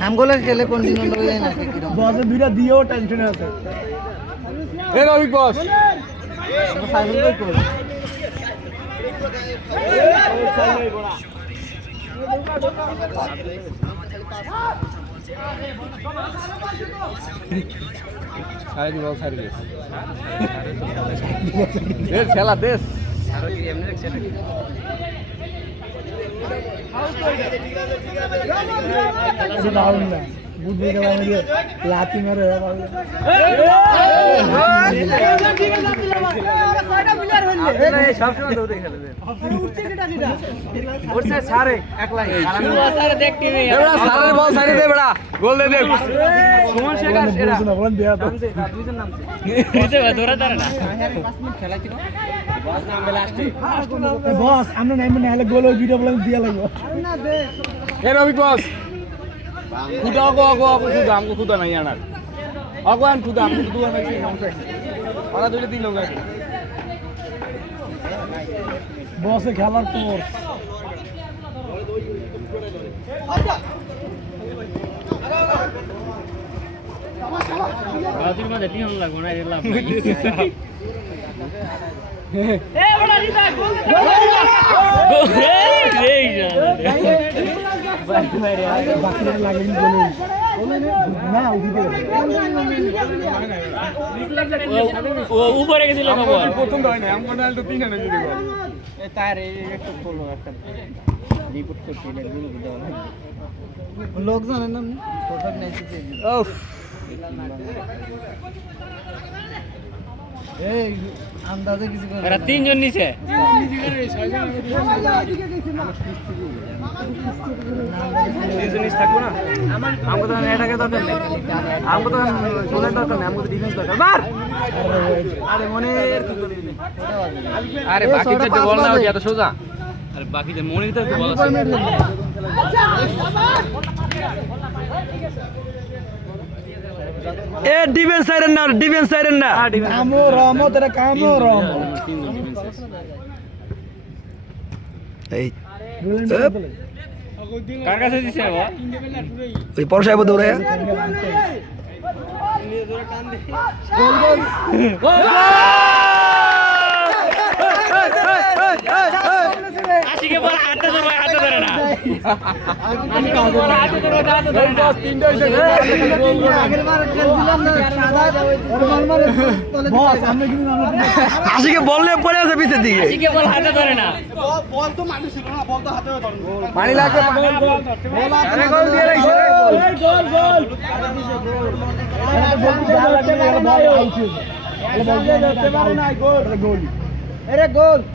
আমগুলো খেলে কোন দিন দুইটা দিয়েও টেনশনে আছে। রবিক বস খেলা দেশ লাথি মেরে খুদা আমগো খুদা নাই আনার অগোয়ান খুদা আমগো দুয়া নাই ওরা দুইটা দিন লোক বসে খেলার পর রাতির মাঝে টিম লাগবো না এলাম উপরে গেছিল প্রথম লোক জানেন না আন্দাজে কিছু তিনজন নিচে থাকবো না আমাকে তো এটাকে দরকার নেই আমাকে তো গোলের দরকার নেই আমাকে ডিফেন্স দরকার আরে মনের আরে বাকিদের বল না এত সোজা আরে বাকিদের মনের তো বল আছে এ ডিফেন্স সাইরেন না কামো রহমো তেরা কামো রহমো এই কার কাছে দিছে বাবা ওই পরশায় বদে ওরে গোল আশিকে বল হাতে ধরে না আশিকে বললে পড়ে আছে পিছের দিকে আশিকে বল হাতে ধরে না বল তো মানি ছিল না বল তো হাতে ধরে পানি লাগবে গোল দিয়ে রাখছে গোল